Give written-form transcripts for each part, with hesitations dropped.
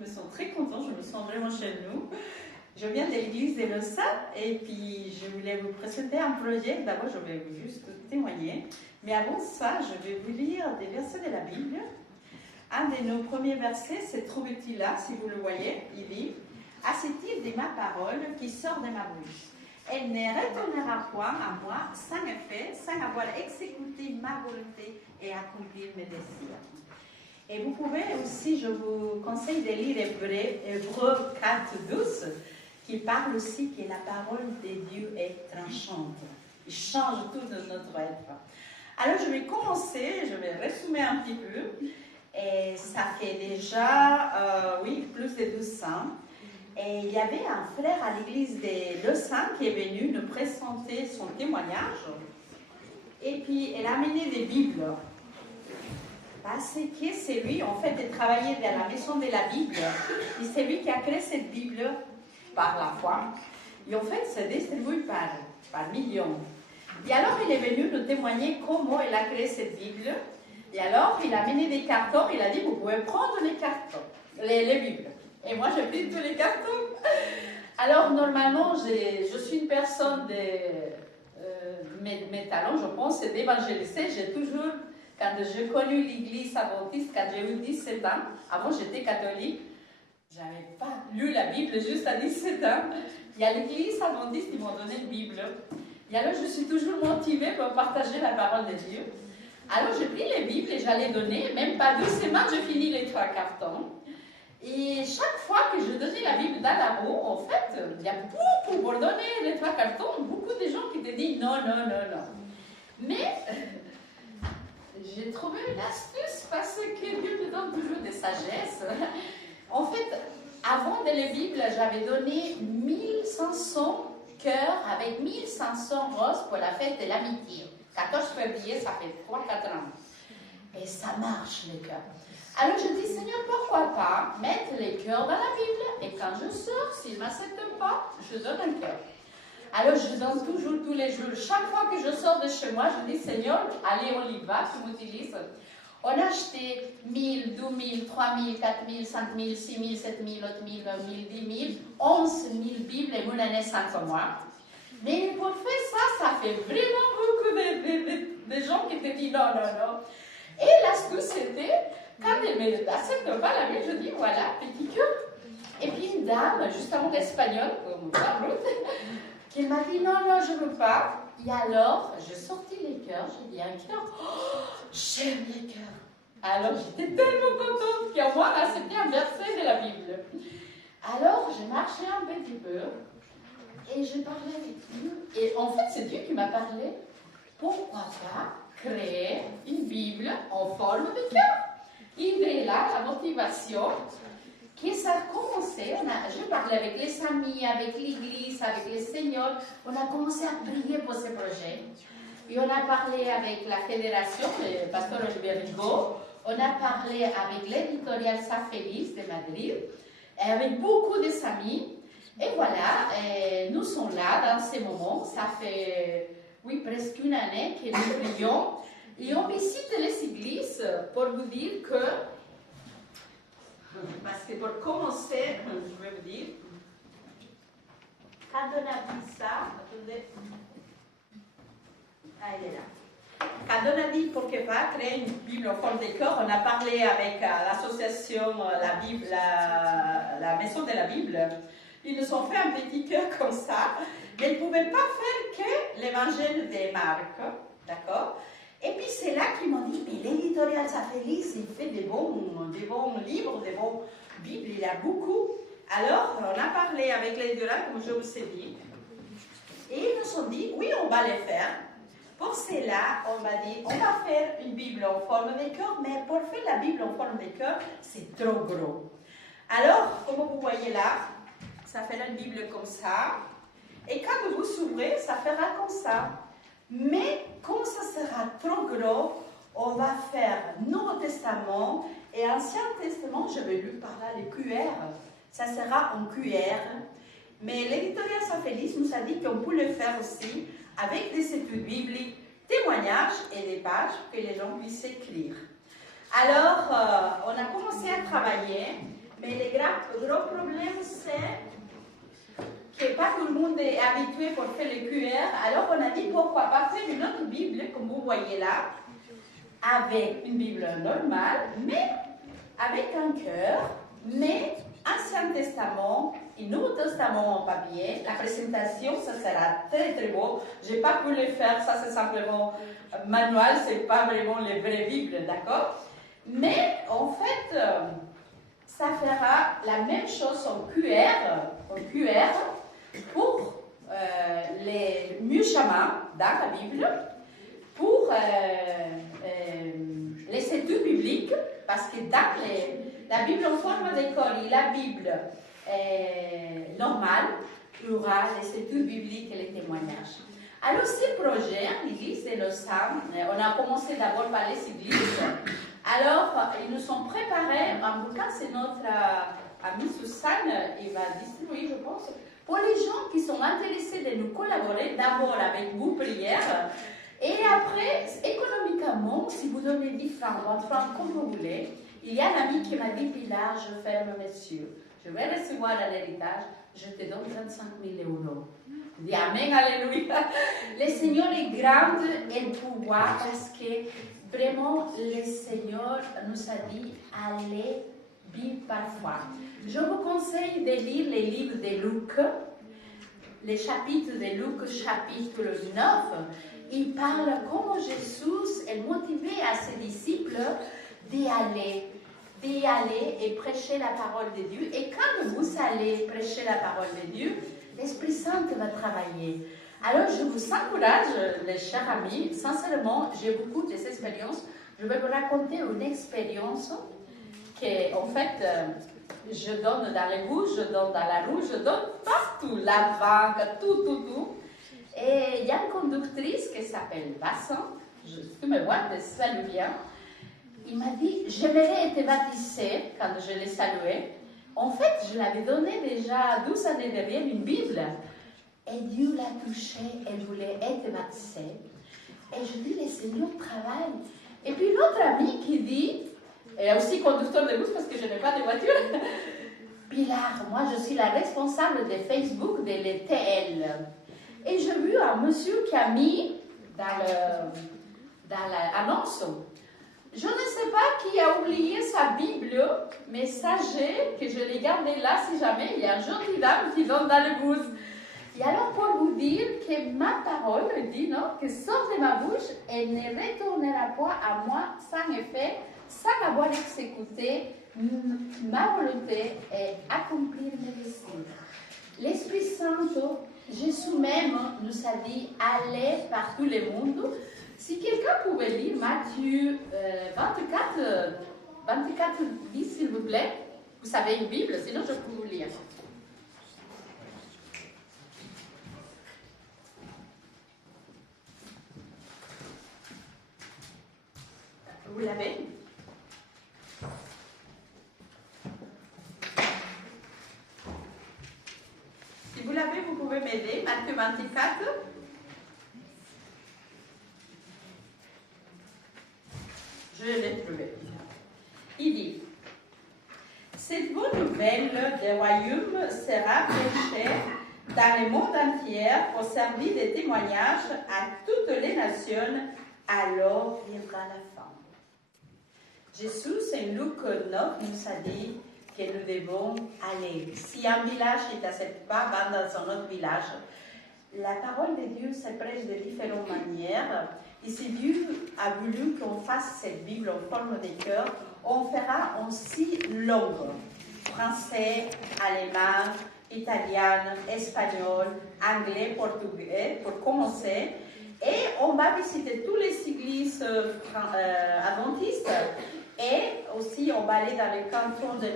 me sens très contente, je me sens vraiment chez nous. Je viens de l'église de Lausanne et puis je voulais vous présenter un projet. D'abord, je vais juste témoigner. Mais avant ça, je vais vous lire des versets de la Bible. Un de nos premiers versets se trouve-t-il là, si vous le voyez. Il dit « Assez-il de ma parole qui sort de ma bouche. Elle ne retournera point à moi sans effet, sans avoir exécuté ma volonté et accompli mes désirs. » Et vous pouvez aussi, je vous conseille de lire Hébreux 4:12, qui parle aussi que la parole de Dieu est tranchante. Il change tout de notre être. Alors je vais commencer, je vais résumer un petit peu. Et ça fait déjà, plus de 12 ans. Et il y avait un frère à l'église de Lausanne qui est venu nous présenter son témoignage. Et puis, elle a amené des Bibles. Parce que c'est lui, en fait, il travaillait dans la maison de la Bible. Et c'est lui qui a créé cette Bible par la foi. Et en fait, ça distribue par millions. Et alors, il est venu nous témoigner comment il a créé cette Bible. Et alors, il a amené des cartons. Il a dit, vous pouvez prendre les cartons, les Bibles. Et moi, j'ai pris tous les cartons. Alors, normalement, je suis une personne mes talents, je pense, c'est d'évangéliser. J'ai toujours, quand j'ai connu l'église adventiste, quand j'ai eu 17 ans, avant j'étais catholique, je n'avais pas lu la Bible juste à 17 ans. Il y a l'église adventiste qui m'ont donné une Bible. Et alors, je suis toujours motivée pour partager la parole de Dieu. Alors, j'ai pris les Bibles et j'allais donner. Même pas 2 semaines, j'ai fini les 3 cartons. Et chaque fois que je donnais la Bible dans l'amour, en fait, il y a beaucoup pour donner les 3 cartons, beaucoup de gens qui te disent non, non, non, non. Mais j'ai trouvé une astuce parce que Dieu me donne toujours des sagesses. En fait, avant de la Bible, j'avais donné 1500 cœurs avec 1500 roses pour la fête de l'amitié. 14 février, ça fait 3-4 ans. Et ça marche, les cœurs. Alors je dis, Seigneur, pourquoi pas mettre les cœurs dans la Bible et quand je sors, s'ils ne m'acceptent pas, je donne un cœur. Alors je donne toujours tous les jours. Chaque fois que je sors de chez moi, je dis, Seigneur, allez, on y va, tu m'utilises. On a acheté 1000, 2000, 3000, 4000, 5000, 6000, 7000, 8000, 9000, 10 000, 11 000 Bibles et mon année sans moi. Mais pour faire ça fait vraiment beaucoup de gens qui te disent non, non, non. Et l'astuce c'était, quand elle ne m'accepte pas la Bible, je dis voilà, petit cœur. Et puis une dame, justement espagnole, comme Ruth, qui m'a dit non, non, je ne veux pas. Et alors, j'ai sorti les cœurs, j'ai dit un cœur, oh, j'aime les cœurs. Alors j'étais tellement contente qu'au moins accepté un verset de la Bible. Alors j'ai marché un petit peu. Et je parlais avec Dieu. Et en fait, c'est Dieu qui m'a parlé. Pourquoi pas créer une Bible en forme de cœur? Il est là, la motivation, que ça a commencé. Je parlais avec les amis, avec l'église, avec les seigneurs. On a commencé à prier pour ce projet. Et on a parlé avec la fédération, le pasteur Olivier Rigaud. On a parlé avec l'éditorial Safelis de Madrid. Et avec beaucoup d'amis. Et voilà, nous sommes là dans ces moments. Ça fait, presque une année que nous prions. Et on visite les églises pour vous dire que, parce que pour commencer, je vais vous dire, quand on a dit ça, attendez, elle est là. Quand on a dit pourquoi pas créer une Bible en forme de cœur, on a parlé avec l'association la Maison de la Bible. Ils nous ont fait un petit cœur comme ça, mais ils ne pouvaient pas faire que l'évangile de Marc, d'accord? Et puis c'est là qu'ils m'ont dit, mais l'éditorial Safelis, il fait des bons livres, des bons Bibles, il y a beaucoup. Alors, on a parlé avec l'éditorial, comme je vous ai dit, et ils nous ont dit, oui, on va les faire. Pour cela, on m'a dit, on va faire une Bible en forme de cœur, mais pour faire la Bible en forme de cœur, c'est trop gros. Alors, comme vous voyez là, ça fera une Bible comme ça. Et quand vous s'ouvrez, ça fera comme ça. Mais comme ça sera trop gros, on va faire Nouveau Testament et Ancien Testament, je vais lu par là les QR. Ça sera en QR. Mais l'éditorial Safelis nous a dit qu'on peut le faire aussi avec des études bibliques, témoignages et des pages que les gens puissent écrire. Alors, on a commencé à travailler Mais le gros problème, c'est que pas tout le monde est habitué pour faire le QR. Alors on a dit pourquoi pas faire une autre Bible, comme vous voyez là, avec une Bible normale, mais avec un cœur, mais Ancien Testament et Nouveau Testament en papier. La présentation, ça sera très très beau. Je n'ai pas pu le faire, ça c'est simplement manuel, ce n'est pas vraiment les vraies Bibles, d'accord? Mais en fait, ça fera la même chose en QR pour les Mushama dans la Bible, pour les études bibliques, parce que dans la Bible en forme d'école et la Bible normale, il y aura les études bibliques et les témoignages. Alors, ce projet, l'Église de Lausanne, on a commencé d'abord par les églises. Alors, ils nous ont préparé, en tout cas, c'est notre amie Susanne, il va distribuer, je pense, pour les gens qui sont intéressés de nous collaborer, d'abord avec vous, prière, et après, économiquement, si vous donnez 10 francs, 20 francs, comme vous voulez, il y a un ami qui m'a dit, Pilar, je ferme mes yeux, je vais recevoir l'héritage, je te donne 25 000 euros. Je dis Amen, Alléluia. Le Seigneur est grand et le pouvoir parce que vraiment le Seigneur nous a dit allez vivre parfois. Je vous conseille de lire les livres de Luc, les chapitres de Luc, chapitre 9. Il parle comment Jésus est motivé à ses disciples d'y aller et prêcher la parole de Dieu. Et quand vous allez prêcher la parole de Dieu, l'Esprit Saint va travailler. Alors, je vous encourage, les chers amis, sincèrement, j'ai beaucoup d'expériences. Je vais vous raconter une expérience que, en fait, je donne dans les bouches, je donne dans la rue, je donne partout, la banque, tout. Et il y a une conductrice qui s'appelle Vincent, tu me vois, de Saluvien. Il m'a dit, j'aimerais être baptisé quand je l'ai salué. En fait, je l'avais donné déjà 12 années derrière une Bible. Et Dieu l'a touché, elle voulait être baptisée. Et je dis, le Seigneur travaille. Et puis l'autre ami qui dit, et aussi conducteur de bus parce que je n'ai pas de voiture, Pilar, moi je suis la responsable de Facebook de l'ETL. Et j'ai vu un monsieur qui a mis dans l'annonce, je ne sais pas qui a oublié sa Bible, mais sachez que je l'ai gardée là si jamais il y a un gentil dame qui donne dans le bus. Et alors pour vous dire que ma parole dit non, que sort de ma bouche, elle ne retournera pas à moi sans effet, sans avoir exécuté ma volonté et accomplir mes désirs. L'Esprit Saint, Jésus même nous a dit allez par tout le monde. Si quelqu'un pouvait lire Matthieu 24, 10 s'il vous plaît. Vous savez une Bible, sinon je peux vous lire. Vous l'avez? Si vous l'avez, vous pouvez m'aider. Matthieu 24. Je l'ai trouvé. Il dit, cette bonne nouvelle du royaume sera prêchée dans le monde entier pour servir de témoignage à toutes les nations, alors viendra la fin. Jésus, en Luc 9, nous a dit que nous devons aller. Si un village n'accepte pas, va dans un autre village. La parole de Dieu se prêche de différentes manières. Et si Dieu a voulu qu'on fasse cette Bible en forme de cœur, on fera en 6 langues. Français, allemand, italien, espagnol, anglais, portugais, pour commencer. Et on va visiter toutes les églises adventistes. Et aussi, on va aller dans les cantons de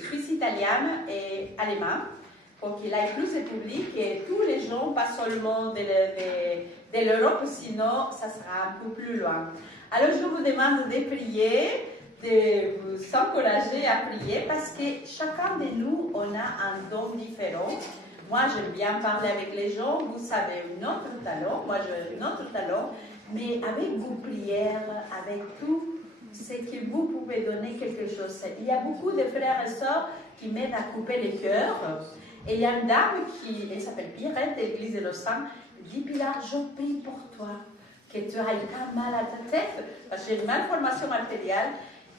Suisse italienne et allemand pour qu'il y ait plus de public et tous les gens, pas seulement de l'Europe, sinon ça sera un peu plus loin. Alors, je vous demande de prier, de vous encourager à prier parce que chacun de nous, on a un don différent. Moi, j'aime bien parler avec les gens, vous avez un autre talent, moi j'ai un autre talent. Mais avec vos prières, avec tout c'est que vous pouvez donner quelque chose. Il y a beaucoup de frères et sœurs qui m'aident à couper les cœurs. Et il y a une dame elle s'appelle Pierrette de l'église de Lausanne, elle dit Pilar, je prie pour toi, que tu n'ailles pas mal à ta tête, parce que j'ai une malformation artérielle.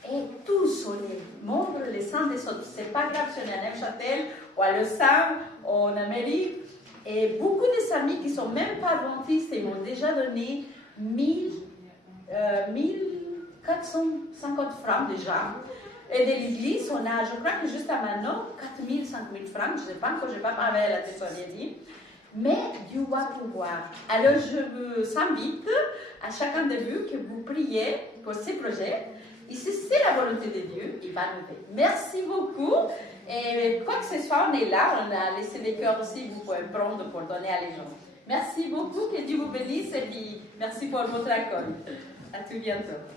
Et tous les membres, les saints des autres, c'est pas grave si on est à Neuchâtel ou à Lausanne ou en Amérique. Et beaucoup des amis qui sont même pas adventistes, ils m'ont déjà donné 1450 francs déjà. Et de l'église, on a, je crois que juste à maintenant, 4000, 5000 francs. Je ne sais pas encore, je n'ai pas parlé à la tesorerie. Mais Dieu va pouvoir. Alors, je vous invite à chacun de vous que vous priez pour ces projets. Et si c'est la volonté de Dieu, il va nous aider. Merci beaucoup. Et quoi que ce soit, on est là. On a laissé des cœurs aussi, vous pouvez prendre pour donner à les gens. Merci beaucoup, que Dieu vous bénisse et puis merci pour votre accueil. À tout bientôt.